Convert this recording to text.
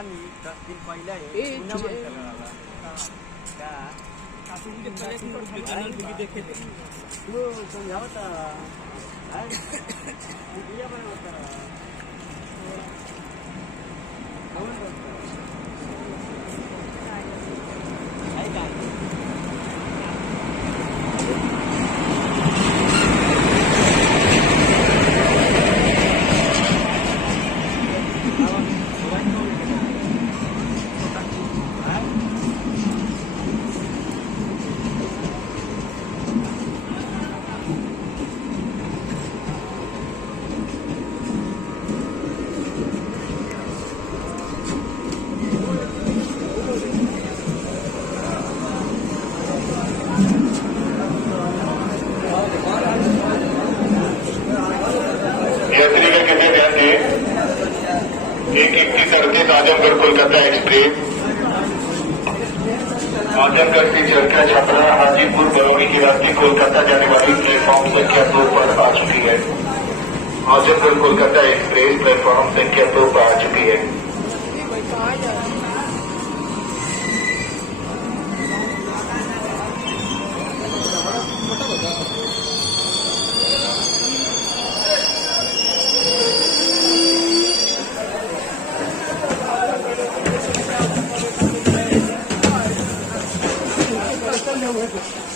आणि दिन पहिला आहे पुन्हा म्हणता देखे तू समजावता आजमगढ़ कोलकाता एक्सप्रेस आजमगढ़ से चलकर छपरा हाजीपुर बरौनी के रास्ते कोलकाता जाने वाली प्लेटफॉर्म संख्या 2 पर आ चुकी है। आजमगढ़ कोलकाता एक्सप्रेस प्लेटफॉर्म संख्या 2 पर आ चुकी है। Gracias.